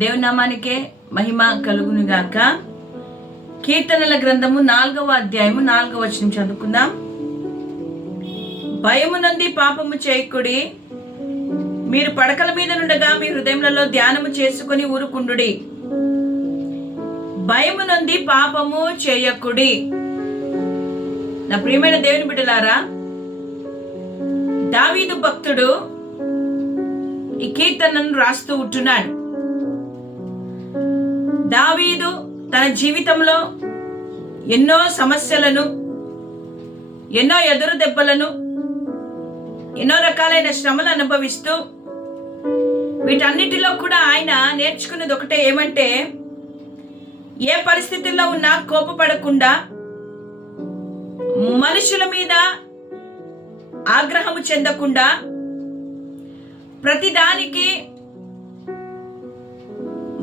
దేవుని నామానికే మహిమ కలుగును గాక. కీర్తనల గ్రంథము 4వ అధ్యాయము 4వ వచనం చదువుకుందాం. భయము నుండి పాపము చేయకుడి, మీరు పడకల మీద నుండగా మీ హృదయములలో ధ్యానము చేసుకుని ఊరుకుండుడి. భయము నుండి పాపము చేయకుడి. నా ప్రియమైన దేవుని బిడ్డలారా, దావీదు భక్తుడు ఈ కీర్తనను రాస్తూ ఉంటున్నాడు. దావీదు తన జీవితంలో ఎన్నో సమస్యలను, ఎన్నో ఎదురు దెబ్బలను, ఎన్నో రకాలైన శ్రమలు అనుభవిస్తూ వీటన్నిటిలో కూడా ఆయన నేర్చుకున్నది ఒకటే, ఏమంటే ఏ పరిస్థితుల్లో ఉన్నా కోపపడకుండా, మనుషుల మీద ఆగ్రహము చెందకుండా, ప్రతిదానికి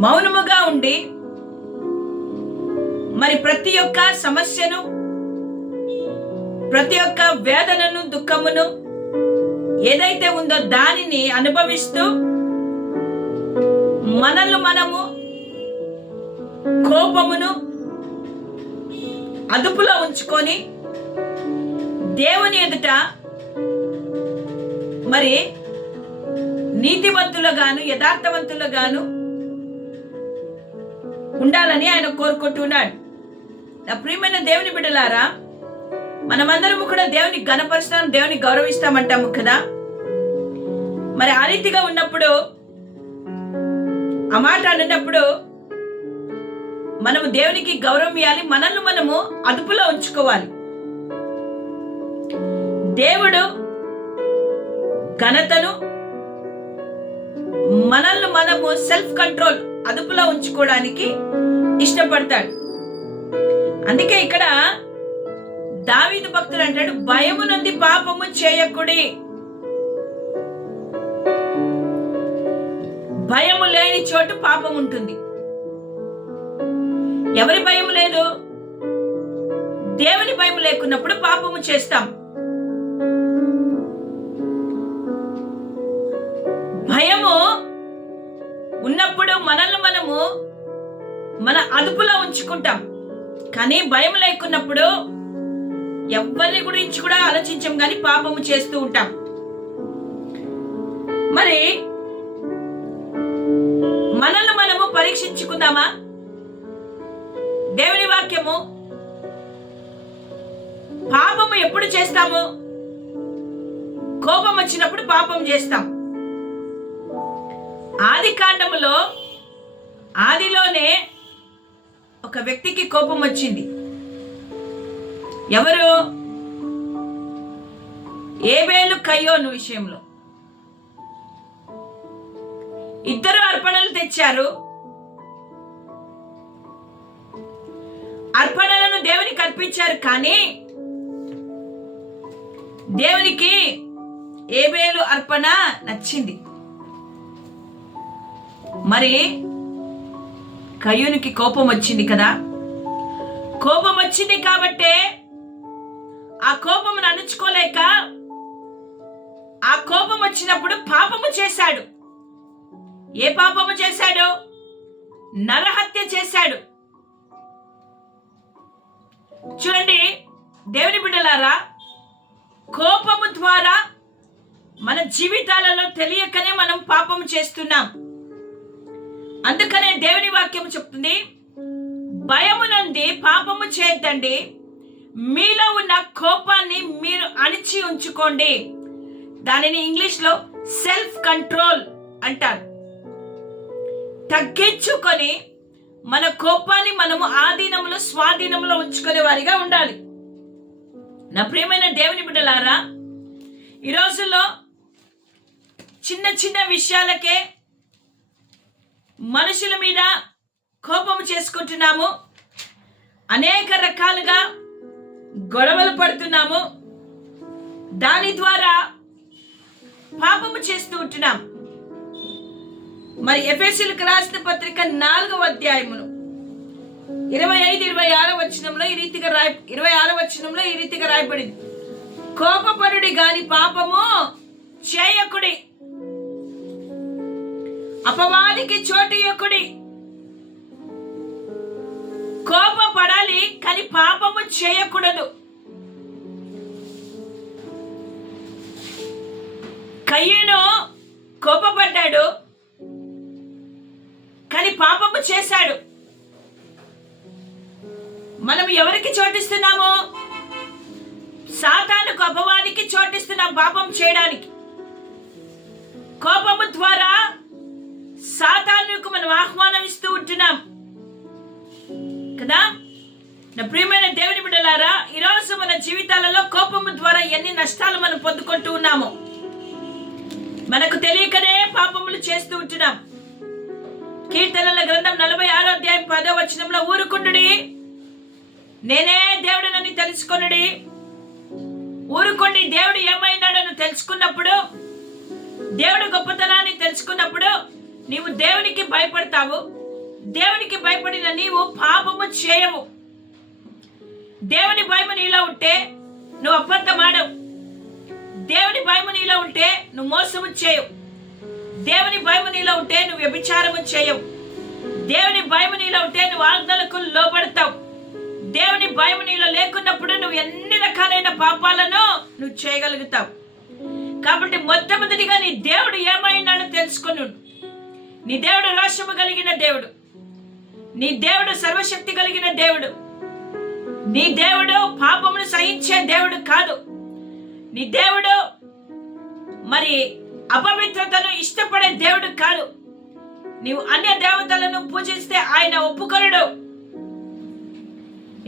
మౌనముగా ఉండి, మరి ప్రతి ఒక్క సమస్యను, ప్రతి ఒక్క వేదనను, దుఃఖమును ఏదైతే ఉందో దానిని అనుభవిస్తూ మనల్ని మనము కోపమును అదుపులో ఉంచుకొని దేవుని ఎదుట మరి నీతివంతులుగాను యథార్థవంతులుగాను ఉండాలని ఆయన కోరుకుంటున్నాడు. నా ప్రియమైన దేవుని బిడ్డలారా, మనమందరము కూడా దేవుని ఘనపరుస్తాం, దేవుని గౌరవిస్తామంటాము కదా. మరి ఆ రీతిగా ఉన్నప్పుడు, ఆ మాట అన్నప్పుడు మనము దేవునికి గౌరవం ఇవ్వాలి, మనల్ని మనము అదుపులో ఉంచుకోవాలి. దేవుడు ఘనతను, మనల్ని మనము సెల్ఫ్ కంట్రోల్, అదుపులో ఉంచుకోవడానికి ఇష్టపడతాడు. అందుకే ఇక్కడ దావీదు భక్తుడు అంటాడు, భయము నుండి పాపము చేయకుడి. భయము లేని చోటు పాపం ఉంటుంది. ఎవరి భయం లేదు? దేవుని భయం లేకున్నప్పుడు పాపము చేస్తాం. భయము ఉన్నప్పుడు మనల్ని మనము మన అదుపులో ఉంచుకుంటాం. కానీ భయం లేకున్నప్పుడు ఎవరి గురించి కూడా ఆలోచించం, కానీ పాపము చేస్తూ ఉంటాం. మరి మనల్ని మనము పరీక్షించుకుందామా? దేవుని వాక్యము పాపము ఎప్పుడు చేస్తాము? కోపం వచ్చినప్పుడు పాపం చేస్తాం. ఆదిలోనే ఒక వ్యక్తికి కోపం వచ్చింది. ఎవరు? ఏబేలు కయ్యోను విషయంలో. ఇద్దరు అర్పణలు తెచ్చారు. అర్పణలను దేవునికి అర్పించారు, కానీ దేవునికి ఏబేలు అర్పణ నచ్చింది. మరి కయ్యూనికి కోపం వచ్చింది కదా. కోపం వచ్చింది కాబట్టే ఆ కోపమును అణుచుకోలేక, ఆ కోపం వచ్చినప్పుడు పాపము చేశాడు. ఏ పాపము చేశాడు? నరహత్య చేశాడు. చూడండి దేవుని బిడ్డలారా, కోపము ద్వారా మన జీవితాలలో తెలియకనే మనం పాపము చేస్తున్నాం. అందుకనే దేవుని వాక్యం చెప్తుంది, భయము నుండి పాపము చేయొద్దండి, మీలో ఉన్న కోపాన్ని మీరు అణిచి ఉంచుకోండి. దానిని ఇంగ్లీష్లో సెల్ఫ్ కంట్రోల్ అంటారు. తగ్గించుకొని మన కోపాన్ని మనము ఆధీనంలో, స్వాధీనంలో ఉంచుకునే వారిగా ఉండాలి. నా ప్రియమైన దేవుని బిడ్డలారా, ఈ రోజుల్లో చిన్న చిన్న విషయాలకే మనుషుల మీద కోపం చేసుకుంటున్నాము. అనేక రకాలుగా గొడవలు పడుతున్నాము. దాని ద్వారా పాపము చేస్తూ ఉంటున్నాం. మరి ఎఫెసీయులకు రాసిన పత్రిక 4వ అధ్యాయమును 25-26 వచనంలో ఈ రీతిగా 26 వచనంలో ఈ రీతిగా రాయబడింది, కోపపడుడి గాని పాపము చేయకుడి. అపవాదికి చోటు ఇవ్వకుడి. కోపపడాలి కానీ పాపము చేయకూడదు. కయ్యను కోపపడ్డాడు కానీ పాపము చేశాడు. మనం ఎవరికి చోటిస్తున్నాము? సాతానుకు, అపవాదికి చోటిస్తున్నాం పాపం చేయడానికి. కోపము ద్వారా సాతానుకు మనం ఆహ్వానం ఇస్తూ ఉంటున్నాం కదా. నా ప్రియమైన దేవుని బిడ్డలారా, ఈరోజు మన జీవితాలలో కోపము ద్వారా ఎన్ని నష్టాలు మనం పొందుకుంటూ ఉన్నాము. మనకు తెలియకనే పాపములు చేస్తూ ఉంటున్నాం. కీర్తనల గ్రంథం 46వ అధ్యాయం 10వ వచనంలో, ఊరుకుండుడి, నేనే దేవుడినని తెలుసుకొనుడి. ఊరుకోండి. దేవుడు ఏమైనాడని తెలుసుకున్నప్పుడు, దేవుడు గొప్పతనాన్ని తెలుసుకున్నప్పుడు నీవు దేవునికి భయపడతావు. దేవునికి భయపడిన నీవు పాపము చేయవు. దేవుని భయము నీలో ఉంటే నువ్వు అబద్ధమాడవు. దేవుని భయము నీలో ఉంటే నువ్వు మోసము చేయవు. దేవుని భయము నీలో ఉంటే నువ్వు వ్యభిచారము చేయవు. దేవుని భయము నీలో ఉంటే నువ్వు ఆజ్ఞలకు లోబడతావు. దేవుని భయం నీలో లేకున్నప్పుడు నువ్వు ఎన్ని రకాలైన పాపాలను నువ్వు చేయగలుగుతావు. కాబట్టి మొట్టమొదటిగా నీ దేవుడు ఏమైనాడో తెలుసుకుని. నీ దేవుడు రోషము కలిగిన దేవుడు. నీ దేవుడు సర్వశక్తి కలిగిన దేవుడు. నీ దేవుడు పాపమును సహించే దేవుడు కాదు. నీ దేవుడు మరి అపవిత్రతను ఇష్టపడే దేవుడు కాదు. నీవు అన్య దేవతలను పూజిస్తే ఆయన ఒప్పుకొనడు.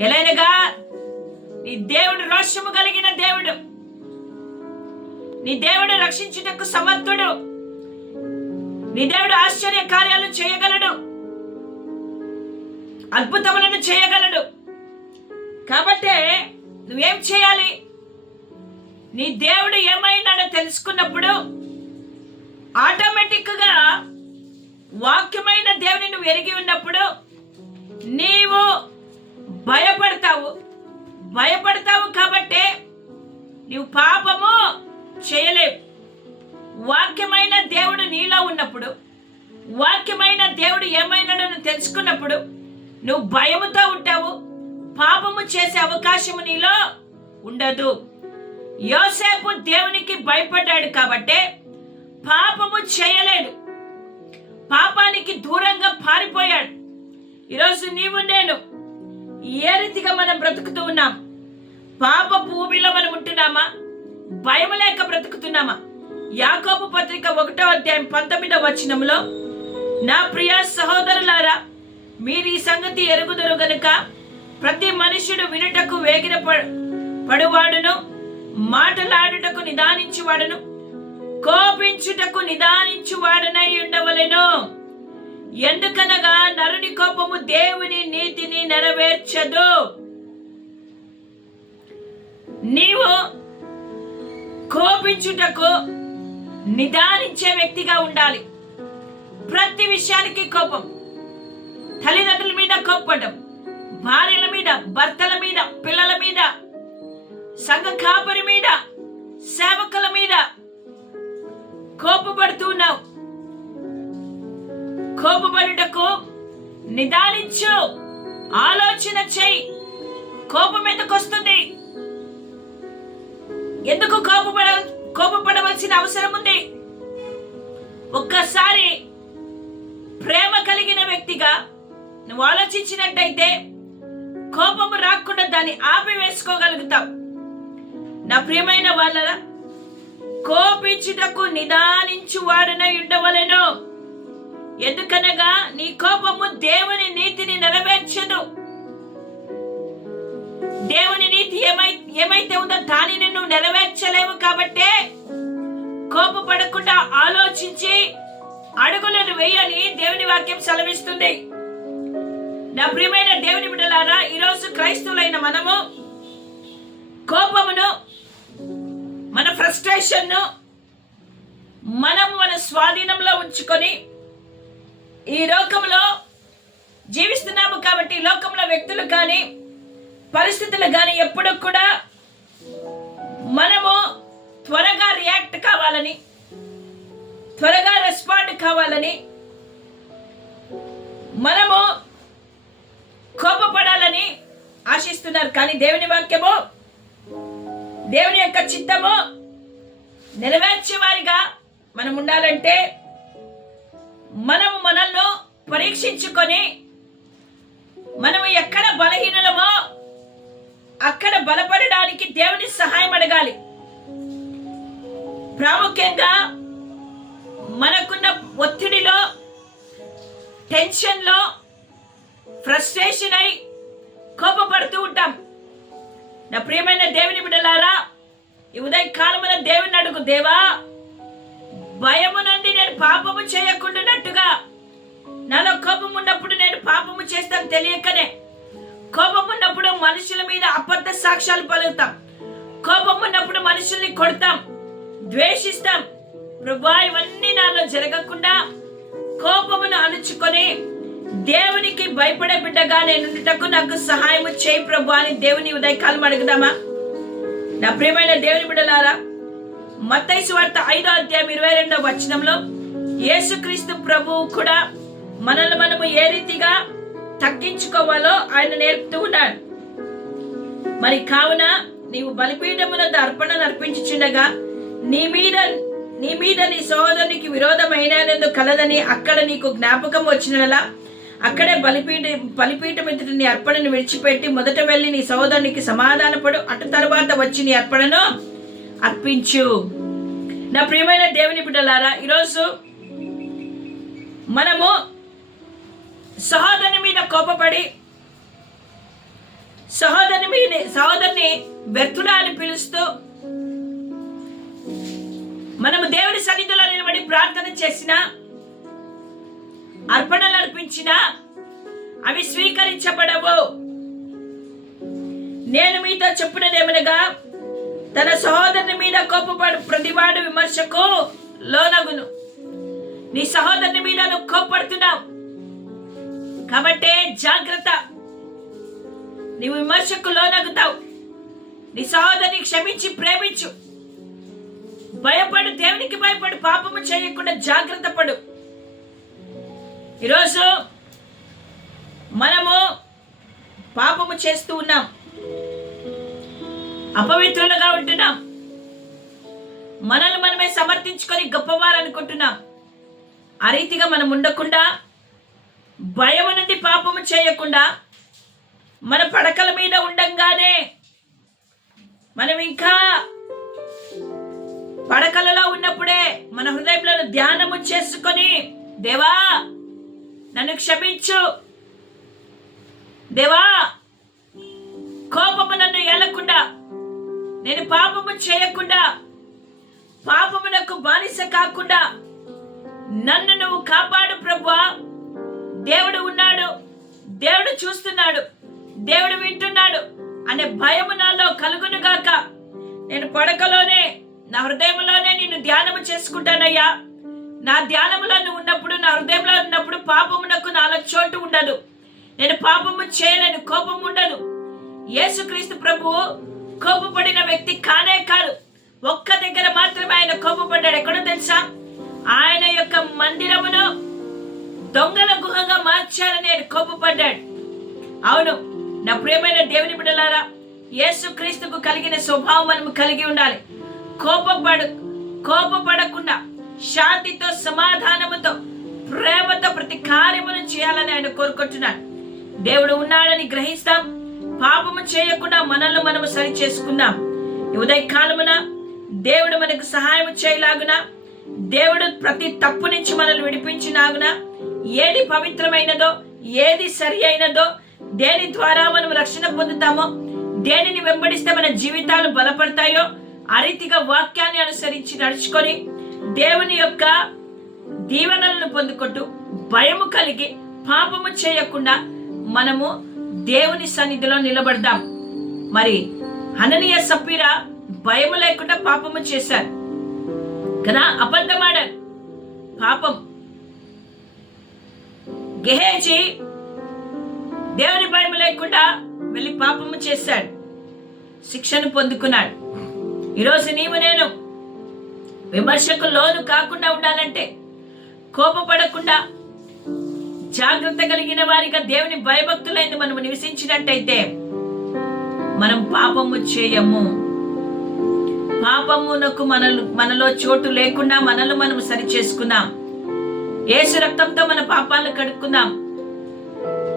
ఎలాగనగా నీ దేవుడు రోషము కలిగిన దేవుడు. నీ దేవుడు రక్షించుటకు సమర్థుడు. నీ దేవుడు ఆశ్చర్య కార్యాలు చేయగలడు, అద్భుతములను చేయగలడు. కాబట్టే నువ్వేం చేయాలి? నీ దేవుడు ఏమైనాడో తెలుసుకున్నప్పుడు ఆటోమేటిక్ గా వాక్యమైన దేవుని నువ్వు ఎరిగి ఉన్నప్పుడు నీవు భయపడతావు కాబట్టి నీవు పాపము చేయలేవు. వాక్యమైన దేవుడు నీలో ఉన్నప్పుడు, వాక్యమైన దేవుడు ఏమైనాడో తెలుసుకున్నప్పుడు నువ్వు భయముతో ఉంటావు. పాపము చేసే అవకాశము నీలో ఉండదు. యోసేపు దేవునికి భయపడ్డాడు కాబట్టి పాపము చేయలేడు. పాపానికి దూరంగా పారిపోయాడు. ఈరోజు నీవు నేను ఏ రీతిగా మనం బ్రతుకుతూ ఉన్నాం? పాపపు ఊబిలో మనం ఉంటున్నామా? భయం లేక బ్రతుకుతున్నామా? యాకోబు పత్రిక 1వ అధ్యాయం 19వ వచనంలో, నా ప్రియ సహోదరులారా, మీరు ఈ సంగతి ఎరుగుదురు గనుక ప్రతి మనుష్యుడు వినుటకు వేగిర పడువాడును, మాటలాడుటకు నిదానించువాడును, కోపించుటకు నిదానించువాడనై ఉండవలెను. ఎందుకనగా నరుని కోపము దేవుని నీతిని నెరవేర్చదు. నీవు కోపించుటకు నిదానించే వ్యక్తిగా ఉండాలి. ప్రతి విషయానికి కోపం. తల్లిదండ్రుల మీద కోపపడడం, భార్యల మీద, భర్తల మీద, పిల్లల మీద, సంఘ కాపరి మీద, సేవకుల మీద కోపపడుతున్నావు. కోపపడుటకు నిదానించు, ఆలోచన చెయ్యి. కోపం ఎందుకు వస్తుంది? ఎందుకు కోపపడవలసిన అవసరం ఉంది? ఒక్కసారి ప్రేమ కలిగిన వ్యక్తిగా నువ్వు ఆలోచించినట్టయితే కోపము రాకుండా దాన్ని ఆపివేసుకోగలుగుతావు. నా ప్రియమైన వాళ్ళరా, కోపించుటకు నిదానించువాడనై ఉండవలెను. ఎందుకనగా నీ కోపము దేవుని నీతిని నెరవేర్చదు. దేవుని నీతి ఏమైతే ఉందో దానిని నువ్వు నెరవేర్చలేవు. కాబట్టే కోపపడకుండా ఆలోచించి అడుగులను వేయని దేవుని వాక్యం సెలవిస్తుంది. నా ప్రియమైన దేవుని బిడ్డలారా, ఈరోజు క్రైస్తవులైన మనము కోపమును, మన ఫ్రస్ట్రేషన్ను మనము మన స్వాధీనంలో ఉంచుకొని ఈ లోకంలో జీవిస్తున్నాము. కాబట్టి లోకంలో వ్యక్తులు కానీ పరిస్థితులు కానీ ఎప్పుడు కూడా మనము త్వరగా రియాక్ట్ కావాలని, త్వరగా రెస్పాండ్ కావాలని మనము కోపపడాలని ఆశిస్తున్నారు, కానీ దేవుని వాక్యము, దేవుని యొక్క చిత్తము నెరవేర్చే వారిగా మనం ఉండాలంటే మనము మనల్ని పరీక్షించుకొని మనము ఎక్కడ బలహీనమో అక్కడ బలపడడానికి దేవుని సహాయం అడగాలి. ప్రాముఖ్యంగా మనకున్న ఒత్తిడిలో, టెన్షన్లో, ఫ్రస్ట్రేషన్ అయి కోపపడుతూ ఉంటాం. నా ప్రియమైన దేవుని బిడ్డలారా, ఈ ఉదయ కాలమున దేవుని అడుగు, దేవా భయము నుండి నేను పాపము చేయకుండానట్టుగా, నాలో కోపం ఉన్నప్పుడు నేను పాపము చేస్తాను తెలియకనే, కోపం ఉన్నప్పుడు మనుషుల మీద అబద్ధ సాక్ష్యాలు పలుకుతాం, కోపం ఉన్నప్పుడు మనుషుల్ని కొడతాం, ద్వేషిస్తాం. ప్రభువా, ఇవన్నీ నాలో జరగకుండా కోపమును అణుచుకొని దేవునికి భయపడే బిడ్డగా నేనుండుటకు నాకు సహాయం చేయి ప్రభువా అని దేవుని ఉదయకాలం అడుగుదామా? నా ప్రియమైన దేవుని బిడ్డలారా, మత్తయి సువార్త 5వ అధ్యాయం 22వ వచనంలో యేసుక్రీస్తు ప్రభువు కూడా మనల్ని మనము ఏ రీతిగా తగ్గించుకోవాలో ఆయన నేర్పుతూ ఉన్నాడు. మరి కావున నీవు బలిపీఠమునద్ద అర్పణను అర్పించుచుండగా నీ మీద నీ సహోదరునికి విరోధమైనది కలదని అక్కడ నీకు జ్ఞాపకం వచ్చినలా అక్కడే బలిపీఠం ఎదుట నీ అర్పణను విడిచిపెట్టి మొదట వెళ్ళి నీ సహోదరునికి సమాధానపడు, అటు తర్వాత వచ్చి నీ అర్పణను అర్పించు. నా ప్రియమైన దేవుని బిడ్డలారా, ఈరోజు మనము సహోదరుని మీద కోపపడి సహోదరుని వ్యర్థుడా అని పిలుస్తూ మనము దేవుని సన్నిధిలో నిలబడి ప్రార్థన చేసినా, అర్పణలు అర్పించినా అవి స్వీకరించబడవు. నేను మీతో చెప్పునదేమనగా, తన సహోదరుని మీద కోపపడు ప్రతివాడు విమర్శకు లోనగును. నీ సహోదరుని మీద నువ్వు కోపడుతున్నావు కాబట్టే జాగ్రత్త. నీవు విమర్శకు లోనగుతావు. నీ సహోదరుని క్షమించి ప్రేమించు. భయపడు, దేవునికి భయపడు, పాపము చేయకుండా జాగ్రత్త పడు. ఈరోజు మనము పాపము చేస్తూ ఉన్నాం, అపవిత్రులుగా ఉంటున్నాం, మనల్ని మనమే సమర్థించుకొని గొప్పవారు అనుకుంటున్నాం. ఆ రీతిగా మనం ఉండకుండా, భయము నుండి పాపము చేయకుండా, మన పడకల మీద ఉండంగానే మనం ఇంకా పడకలలో ఉన్నప్పుడే మన హృదయంలో ధ్యానము చేసుకొని, దేవా నన్ను క్షమించు, దేవా కోపము నన్ను ఏలకుండా, నేను పాపము చేయకుండా, పాపమునకు బానిస కాకుండా నన్ను నువ్వు కాపాడు ప్రభువా. దేవుడు ఉన్నాడు, దేవుడు చూస్తున్నాడు, దేవుడు వింటున్నాడు అనే భయము నాలో కలుగునుగాక. నేను పడకలోనే, నా హృదయంలోనే నిన్ను ధ్యానము చేసుకుంటానయ్యా. నా ధ్యానములో నువ్వు ఉన్నప్పుడు, నా హృదయంలో ఉన్నప్పుడు పాపమునకు నాలో చోటు ఉండదు. నేను పాపము చేయలేను, కోపం ఉండదు. యేసుక్రీస్తు ప్రభువు కోపపడిన వ్యక్తి కానే కాదు. ఒక్క దగ్గర మాత్రమే ఆయన కోపపడ్డాడు. ఎక్కడో తెలుసా? ఆయన యొక్క మందిరమును దొంగల గుహగా మార్చాలని ఆయన కోపపడ్డాడు. అవును, నా ప్రియమైన దేవుని బిడ్డలారా, యేసుక్రీస్తుకు కలిగిన స్వభావం మనము కలిగి ఉండాలి. కోపపడకుండా శాంతితో, సమాధానముతో, ప్రేమతో ప్రతి కార్యమును చేయాలని ఆయన కోరుకుంటున్నాడు. దేవుడు ఉన్నాడని గ్రహిస్తాం. పాపము చేయకుండా మనల్ని మనము సరి చేసుకుందాం. ఉదయ కాలమున దేవుడు మనకు సహాయం చేయలాగున, దేవుడు ప్రతి తప్పు నుంచి మనల్ని విడిపించినాగున, ఏది పవిత్రమైనదో, ఏది సరి అయినదో, దేని ద్వారా మనం రక్షణ పొందుతామో, దేనిని వెంబడిస్తే మన జీవితాలు బలపడతాయో ఆ రీతిగా వాక్యాన్ని అనుసరించి నడుచుకొని దేవుని యొక్క దీవెనలను పొందుకుంటూ భయము కలిగి పాపము చేయకుండా మనము దేవుని సన్నిధిలో నిలబడదాం. మరి హననీయ సప్పీరా భయము లేకుండా పాపము చేశారు కదా, అబద్ధమాడారు, పాపం. గెహజీ దేవుని భయం లేకుండా వెళ్ళి పాపము చేశాడు, శిక్షను పొందుకున్నాడు. ఈరోజు నీవు నేను విమర్శకు లోను కాకుండా ఉండాలంటే, కోపపడకుండా జాగ్రత్త కలిగిన వారిగా దేవుని భయభక్తులైంది మనము నివసించినట్టయితే మనం పాపము చేయము. పాపమునకు మనలో చోటు లేకుండా మనల్ని మనము సరి చేసుకుందాం. యేసు రక్తంతో మన పాపాలను కడుక్కుందాం.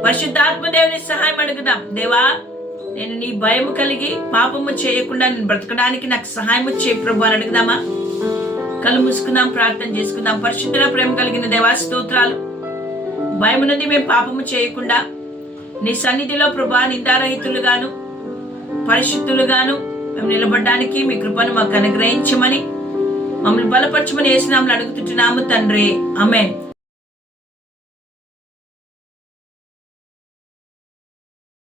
పరిశుద్ధాత్మ దేవుని సహాయం అడుగుదాం. దేవా, నేను నీ భయము కలిగి పాపము చేయకుండా నేను బ్రతకడానికి నాకు సహాయం చేయ ప్రభు అని అడుగుదామా? కళ్ళు మూసుకుందాం, ప్రార్థన చేసుకుందాం. పరిశుద్ధ ప్రేమ కలిగిన దేవా, స్తోత్రాలు. భయమున్నది మేము పాపము చేయకుండా నీ సన్నిధిలో ప్రభా నిందారహితులుగాను పరిశుద్ధులుగాను మేము నిలబడడానికి మీ కృపను మాకు అనుగ్రహించమని, మమ్మల్ని బలపరచమని యేసు నామములో అడుగుతుంటున్నాము తండ్రి. ఆమేన్.